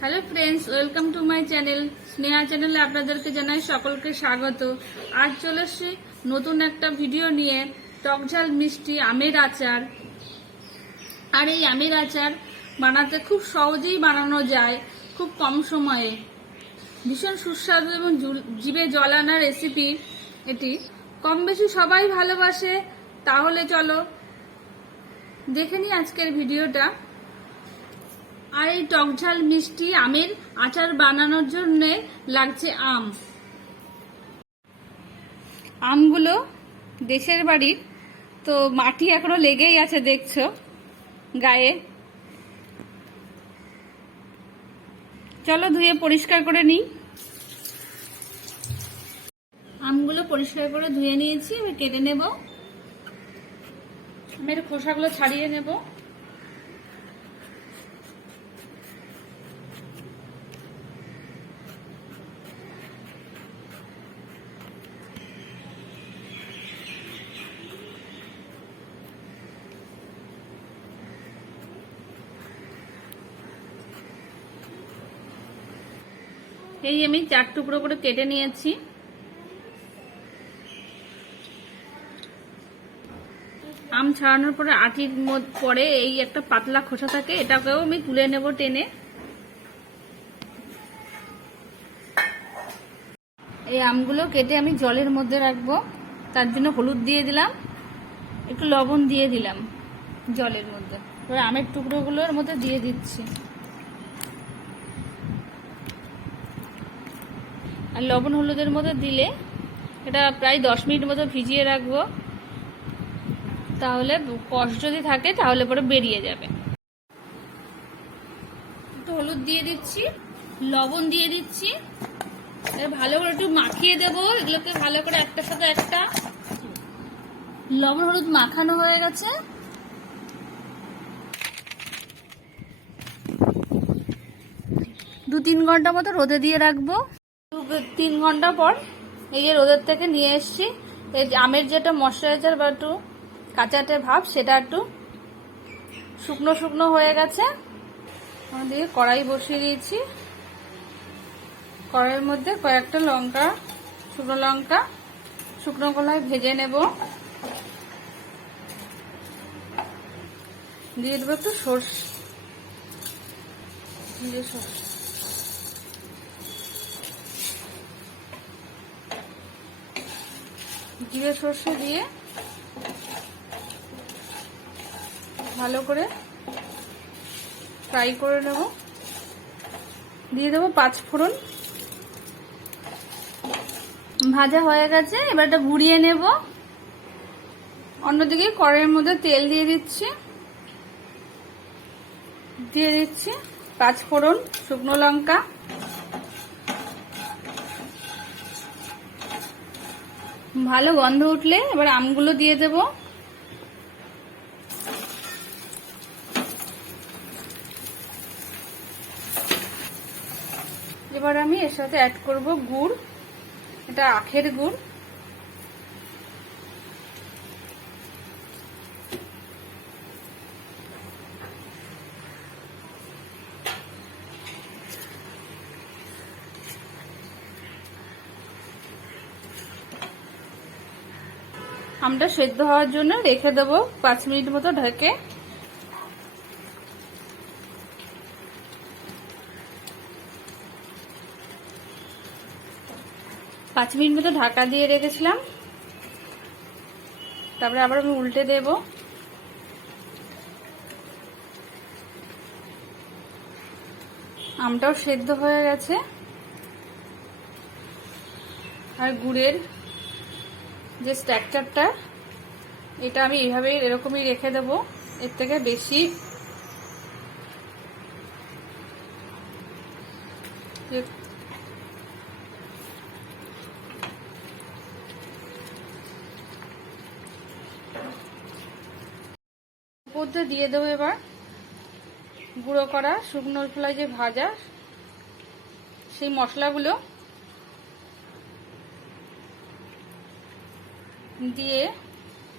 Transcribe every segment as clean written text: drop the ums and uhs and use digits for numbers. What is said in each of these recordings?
Hello friends, welcome to my channel. Sneha চ্যানেলে আপনাদেরকে জানাই সকলকে স্বাগত। আজ চলে এসেছি নতুন একটা ভিডিও নিয়ে, টক ঝাল মিষ্টি আমের আচার। আর এই আমের আচার বানাতে খুব সহজেই বানানো যায়, খুব কম সময়ে। ভীষণ সুস্বাদু এবং জিভে জল আনা রেসিপি এটি। কম বেশি সবাই ভালোবাসে। তাহলে চলো দেখে নিই আজকের ভিডিওটা। আর এই টক ঝাল মিষ্টি আমের আচার বানানোর জন্য লাগছে আমগুলো দেশের বাড়ির, তো মাটি এখনো লেগেই আছে দেখছো গায়ে। চলো ধুয়ে পরিষ্কার করে নিই। আমগুলো পরিষ্কার করে ধুয়ে নিয়েছি, আমি কেটে নেব। আমের খোসাগুলো ছাড়িয়ে নেব। এই আমি 4 টুকরো করে কেটে নিয়েছি। আম ছাড়ানোর পরে আটির পরে এই একটা পাতলা খোসা থাকে, এটাকেও আমি তুলে নেব টেনে। এই আমগুলো কেটে আমি জলের মধ্যে রাখবো, তার জন্য হলুদ দিয়ে দিলাম, একটু লবণ দিয়ে দিলাম জলের মধ্যে। এবার আমের টুকরোগুলোর মধ্যে দিয়ে দিচ্ছি, আর লবণ হলুদের মধ্যে দিলে এটা প্রায় 10 মিনিট মতো ভিজিয়ে রাখবো। তাহলে কষ যদি থাকে তাহলে পরে বেরিয়ে যাবে। একটু হলুদ দিয়ে দিচ্ছি, লবণ দিয়ে দিচ্ছি, ভালো করে একটু মাখিয়ে দেবো এগুলোকে ভালো করে একটার সাথে একটা। লবণ হলুদ মাখানো হয়ে গেছে। দু 3 ঘন্টা মতো রোদে দিয়ে রাখবো। 3 ঘন্টা পর এই যে রোদের থেকে নিয়ে এসছি, এই আমের যেটা ময়শ্চারাইজার বা একটু কাঁচাটে ভাব, সেটা একটু শুকনো শুকনো হয়ে গেছে। দিয়ে কড়াই বসিয়ে দিয়েছি। কড়াইয়ের মধ্যে কয়েকটা লঙ্কা, শুকনো লঙ্কা শুকনো কলায় ভেজে নেব। দিয়ে দেবো একটু সর্ষে, জিরে সর্ষে দিয়ে ভালো করে ফ্রাই করে নেব। দিয়ে দেবো 5 ফোড়ন। ভাজা হয়ে গেছে, এবার এটা ঘুরিয়ে নেব। অন্যদিকে কড়াইয়ের মধ্যে তেল দিয়ে দিচ্ছি, 5 ফোড়ন, শুকনো লঙ্কা, ভালো গন্ধ উঠলে এবার আমগুলো দিয়ে দেব। এবার আমি এর সাথে অ্যাড করব গুড়, এটা আখের গুড়। আমটা সেদ্ধ হওয়ার জন্য রেখে দেবো 5 মিনিট মতো ঢেকে। পাঁচ মিনিট মতো ঢাকা দিয়ে রেখেছিলাম। তারপরে আবার আমি উল্টে দেব। আমটাও সেদ্ধ হয়ে গেছে। আর গুড়ের যে স্ট্রাকচারটা, এটা আমি এইভাবে এরকমই রেখে দেব, এর থেকে বেশি মধ্যে দিয়ে দেবো। এবার গুঁড়ো করা শুকনো খোলায় যে ভাজা সেই মশলাগুলো দিয়ে,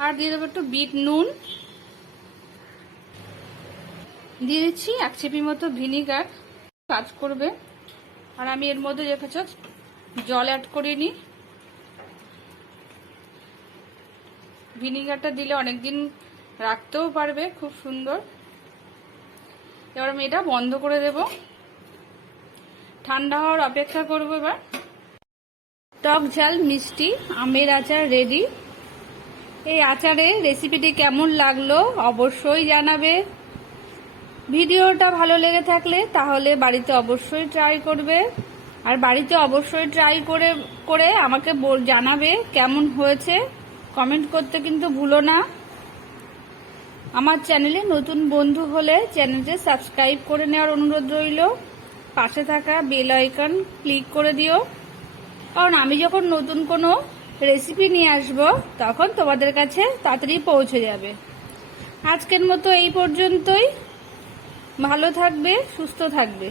আর দিয়ে দেবো একটু বিট নুন, দিয়ে দিচ্ছি 1 চিপি মতো ভিনিগার। কাজ করবে। আর আমি এর মধ্যে দেখেছ জল অ্যাড করে নিই। ভিনিগারটা দিলে অনেকদিন রাখতেও পারবে, খুব সুন্দর। এবার আমি এটা বন্ধ করে দেব, ঠান্ডা হওয়ার অপেক্ষা করবো। এবার টক ঝাল মিষ্টি আমের আচার রেডি। এই আচারের রেসিপিটি কেমন লাগলো অবশ্যই জানাবে। ভিডিওটা ভালো লেগে থাকলে তাহলে বাড়িতে অবশ্যই ট্রাই করবে। আর বাড়িতে অবশ্যই ট্রাই করে আমাকে জানাবে কেমন হয়েছে। কমেন্ট করতে কিন্তু ভুলো না। আমার চ্যানেলে নতুন বন্ধু হলে চ্যানেলটি সাবস্ক্রাইব করে নেওয়ার অনুরোধ রইল। পাশে থাকা বেল আইকন ক্লিক করে দিও, কারণ আমি যখন নতুন কোনো রেসিপি নিয়ে আসব তখন তোমাদের কাছে তাড়াতাড়ি পৌঁছে যাবে। আজকের মতো এই পর্যন্তই। ভালো থাকবে, সুস্থ থাকবে।